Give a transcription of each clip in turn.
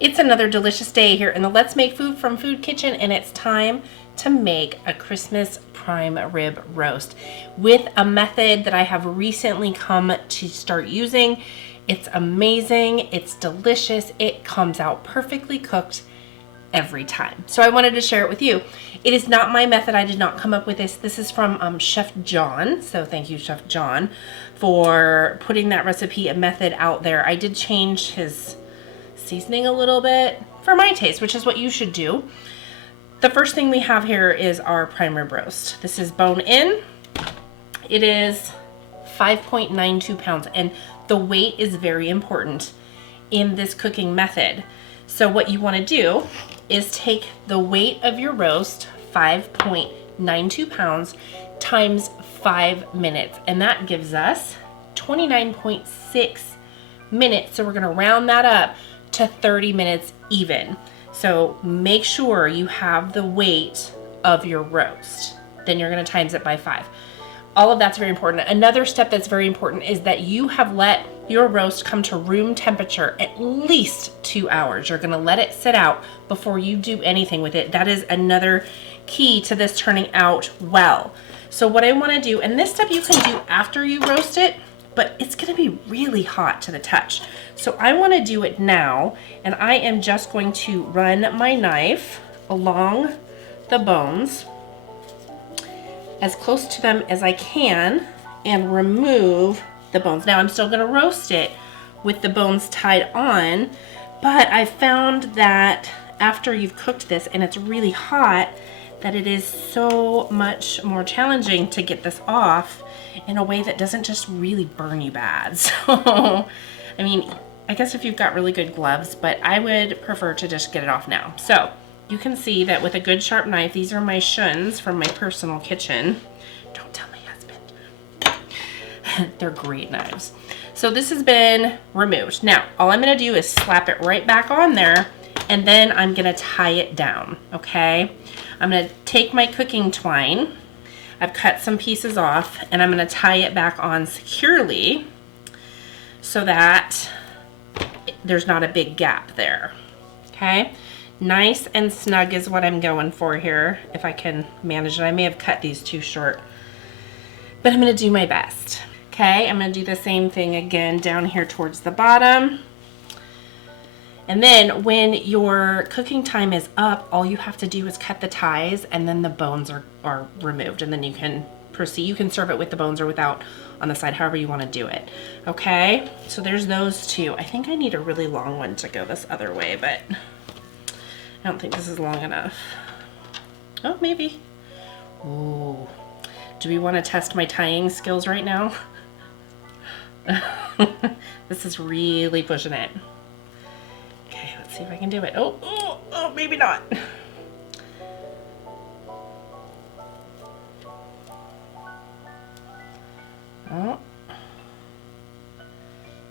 It's another delicious day here in the Let's Make Food from Food Kitchen, and it's time to make a Christmas prime rib roast with a method that I have recently come to start using. It's amazing, it's delicious, it comes out perfectly cooked every time. So I wanted to share it with you. It is not my method. I did not come up with this. This is from Chef John. So thank you, Chef John, for putting that recipe and method out there. I did change his seasoning a little bit for my taste, which is what you should do. The first thing we have here is our prime rib roast. This is bone in. It is 5.92 pounds, and the weight is very important in this cooking method. So what you want to do is take the weight of your roast, 5.92 pounds, times 5 minutes, and that gives us 29.6 minutes. So we're going to round that up to 30 minutes even. So make sure you have the weight of your roast. Then you're going to times it by 5. All of that's very important. Another step that's very important is that you have let your roast come to room temperature at least 2 hours. You're going to let it sit out before you do anything with it. That is another key to this turning out well. So what I want to do, and this step you can do after you roast it, but it's going to be really hot to the touch. So I want to do it now, and I am just going to run my knife along the bones as close to them as I can and remove the bones. Now I'm still going to roast it with the bones tied on, but I found that after you've cooked this and it's really hot, that it is so much more challenging to get this off in a way that doesn't just really burn you bad. So, I mean, I guess if you've got really good gloves, but I would prefer to just get it off now. So you can see that with a good sharp knife, these are my shuns from my personal kitchen. Don't tell my husband. They're great knives. So this has been removed. Now, all I'm gonna do is slap it right back on there, and then I'm gonna tie it down, okay? I'm gonna take my cooking twine. I've cut some pieces off, and I'm gonna tie it back on securely so that there's not a big gap there, okay? Nice and snug is what I'm going for here, if I can manage it. I may have cut these too short, but I'm gonna do my best. Okay, I'm gonna do the same thing again down here towards the bottom. And then when your cooking time is up, all you have to do is cut the ties, and then the bones are removed, and then you can proceed. You can serve it with the bones or without on the side, however you wanna do it. Okay, so there's those two. I think I need a really long one to go this other way, but I don't think this is long enough. Oh, maybe. Ooh. Do we want to test my tying skills right now? This is really pushing it. Okay, let's see if I can do it. Oh, maybe not. Oh.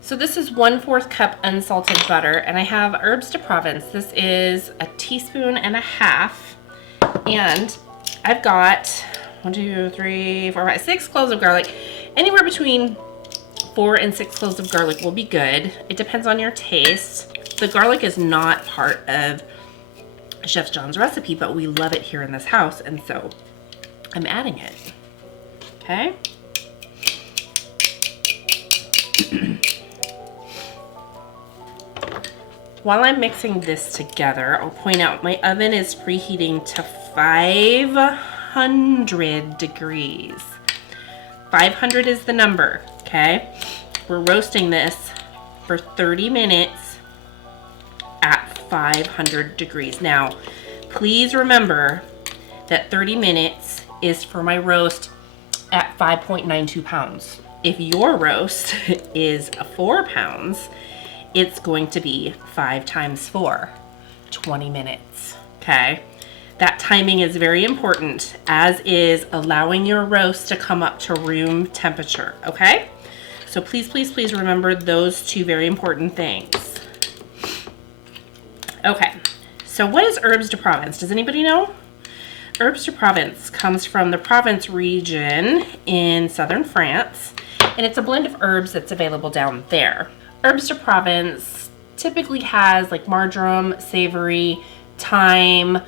So this is 1/4 cup unsalted butter, and I have herbes de Provence. This is 1.5 teaspoons, and I've got 1, 2, 3, 4, 5, 6 cloves of garlic. Anywhere between 4 and 6 cloves of garlic will be good. It depends on your taste. The garlic is not part of Chef John's recipe, but we love it here in this house, and so I'm adding it. Okay. While I'm mixing this together, I'll point out my oven is preheating to 500 degrees. 500 is the number, okay? We're roasting this for 30 minutes at 500 degrees. Now, please remember that 30 minutes is for my roast at 5.92 pounds. If your roast is 4 pounds, it's going to be 5 times 4, 20 minutes, okay? That timing is very important, as is allowing your roast to come up to room temperature, okay? So please, please, please remember those two very important things. Okay, so what is herbes de Provence? Does anybody know? Herbes de Provence comes from the Provence region in southern France, and it's a blend of herbs that's available down there. Herbes de Provence typically has like marjoram, savory, thyme,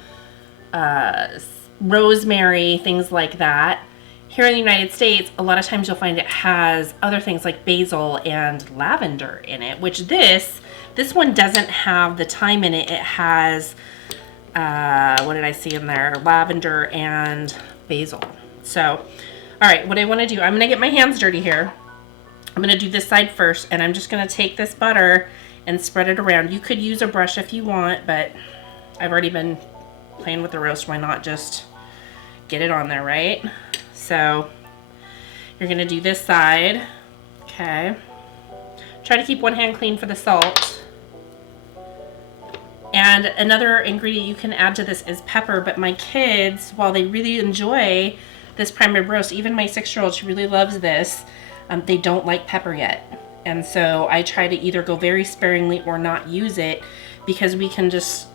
rosemary, things like that. Here in the United States, a lot of times you'll find it has other things like basil and lavender in it, which this one doesn't have the thyme in it. It has, what did I see in there? Lavender and basil. So, all right, what I want to do, I'm going to get my hands dirty here. I'm going to do this side first, and I'm just going to take this butter and spread it around. You could use a brush if you want, but I've already been playing with the roast. Why not just get it on there, right? So you're going to do this side. Okay. Try to keep one hand clean for the salt. And another ingredient you can add to this is pepper, but my kids, while they really enjoy this prime rib roast, even my 6-year-old, she really loves this, they don't like pepper yet. And so I try to either go very sparingly or not use it, because we can just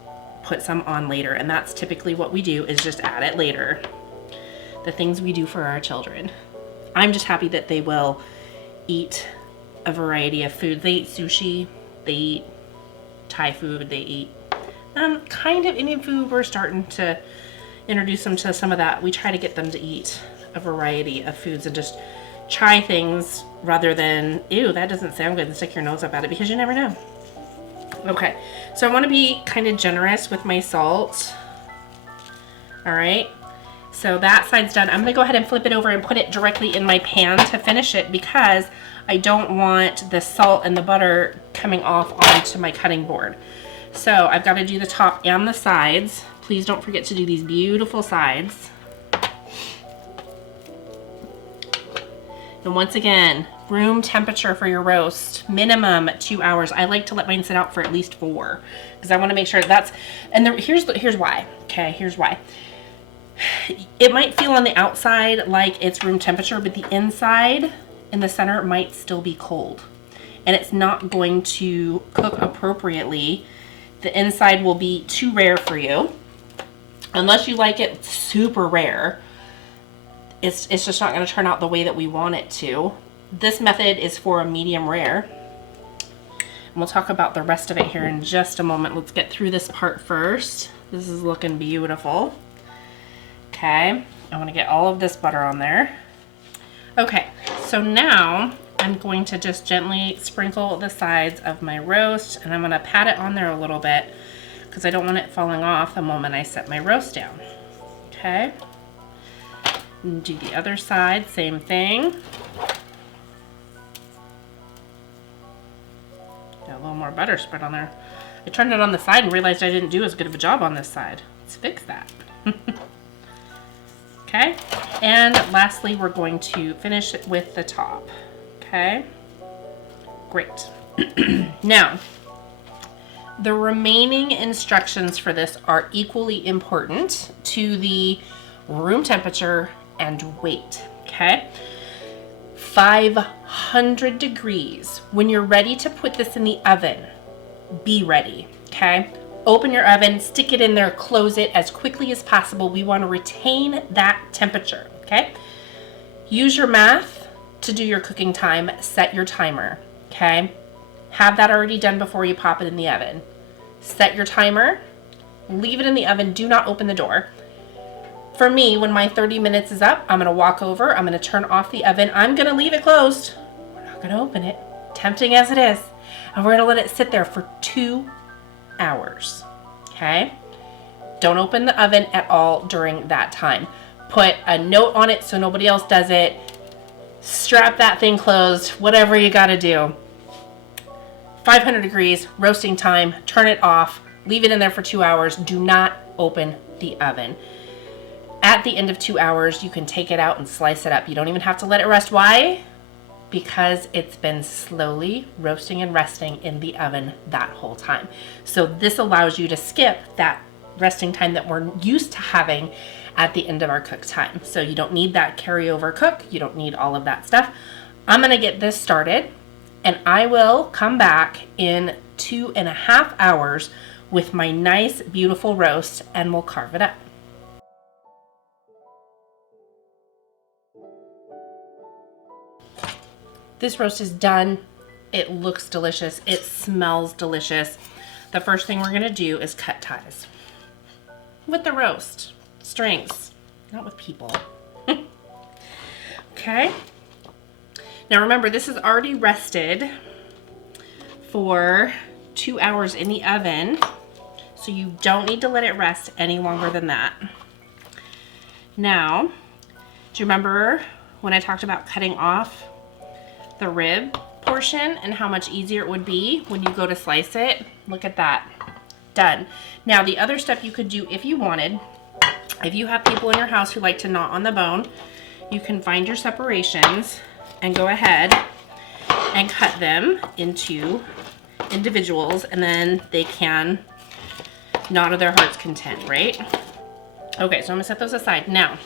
put some on later. And that's typically what we do, is just add it later. The things we do for our children. I'm just happy that they will eat a variety of food. They eat sushi, they eat Thai food, they eat kind of Indian food. We're starting to introduce them to some of that. We try to get them to eat a variety of foods and just try things rather than, ew, that doesn't sound good, and stick your nose up at it, because you never know. Okay, so I want to be kind of generous with my salt. All right, so that side's done. I'm gonna go ahead and flip it over and put it directly in my pan to finish it, because I don't want the salt and the butter coming off onto my cutting board. So I've got to do the top and the sides. Please don't forget to do these beautiful sides. And once again, room temperature for your roast, minimum 2 hours. I like to let mine sit out for at least 4, because I want to make sure that's, and here's why. Okay, here's why. It might feel on the outside like it's room temperature, but the inside in the center might still be cold, and it's not going to cook appropriately. The inside will be too rare for you, unless you like it super rare. It's just not going to turn out the way that we want it to. This method is for a medium rare, and we'll talk about the rest of it here in just a moment. Let's get through this part first. This is looking beautiful. Okay, I want to get all of this butter on there. Okay, so now I'm going to just gently sprinkle the sides of my roast, and I'm going to pat it on there a little bit, because I don't want it falling off the moment I set my roast down. Okay, and do the other side, same thing. Got a little more butter spread on there. I turned it on the side and realized I didn't do as good of a job on this side. Let's fix that. Okay, and lastly, we're going to finish it with the top. Okay, great. Now, the remaining instructions for this are equally important to the room temperature and weight. Okay, 500 degrees. When you're ready to put this in the oven, be ready. Okay, open your oven, stick it in there, close it as quickly as possible. We want to retain that temperature. Okay, use your math to do your cooking time. Set your timer. Okay, have that already done before you pop it in the oven. Set your timer, leave it in the oven, do not open the door. For me, when my 30 minutes is up, I'm gonna walk over, I'm gonna turn off the oven, I'm gonna leave it closed. We're not gonna open it, tempting as it is, and we're gonna let it sit there for 2 hours, okay? Don't open the oven at all during that time. Put a note on it so nobody else does it. Strap that thing closed, whatever you gotta do. 500 degrees, roasting time, turn it off, leave it in there for 2 hours. Do not open the oven. At the end of 2 hours, you can take it out and slice it up. You don't even have to let it rest. Why? Because it's been slowly roasting and resting in the oven that whole time. So this allows you to skip that resting time that we're used to having at the end of our cook time. So you don't need that carryover cook. You don't need all of that stuff. I'm gonna get this started, and I will come back in 2.5 hours with my nice, beautiful roast, and we'll carve it up. This roast is done. It looks delicious. It smells delicious. The first thing we're gonna do is cut ties with the roast. Strings, not with people. Okay. Now remember, this is already rested for 2 hours in the oven, so you don't need to let it rest any longer than that. Now, do you remember when I talked about cutting off the rib portion and how much easier it would be when you go to slice it? Look at that. Done. Now, the other step you could do if you wanted, if you have people in your house who like to gnaw on the bone, you can find your separations and go ahead and cut them into individuals, and then they can gnaw to their heart's content, right? Okay, so I'm gonna set those aside. Now,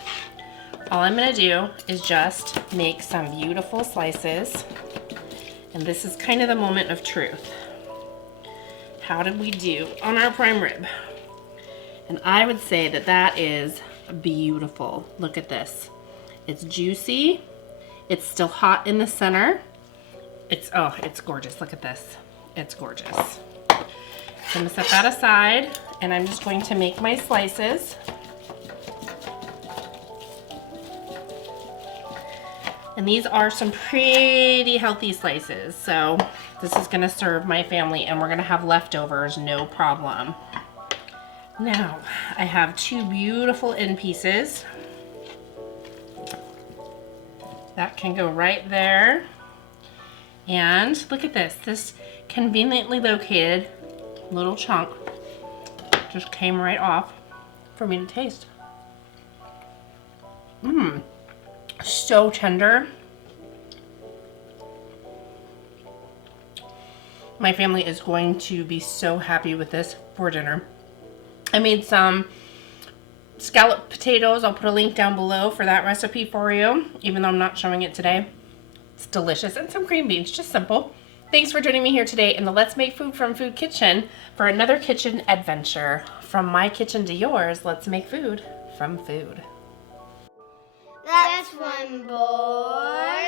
all I'm gonna do is just make some beautiful slices. And this is kind of the moment of truth. How did we do on our prime rib? And I would say that that is beautiful. Look at this. It's juicy. It's still hot in the center. It's gorgeous. Look at this. It's gorgeous. So I'm gonna set that aside, and I'm just going to make my slices. And these are some pretty healthy slices, so this is gonna serve my family, and we're gonna have leftovers, no problem. Now, I have 2 beautiful end pieces. That can go right there. And look at this. This conveniently located little chunk just came right off for me to taste. Mmm. So tender. My family is going to be so happy with this for dinner. I made some scalloped potatoes. I'll put a link down below for that recipe for you, even though I'm not showing it today. It's delicious. And some green beans, just simple. Thanks for joining me here today in the Let's Make Food from Food kitchen for another kitchen adventure. From my kitchen to yours, let's make food from food. That's one board.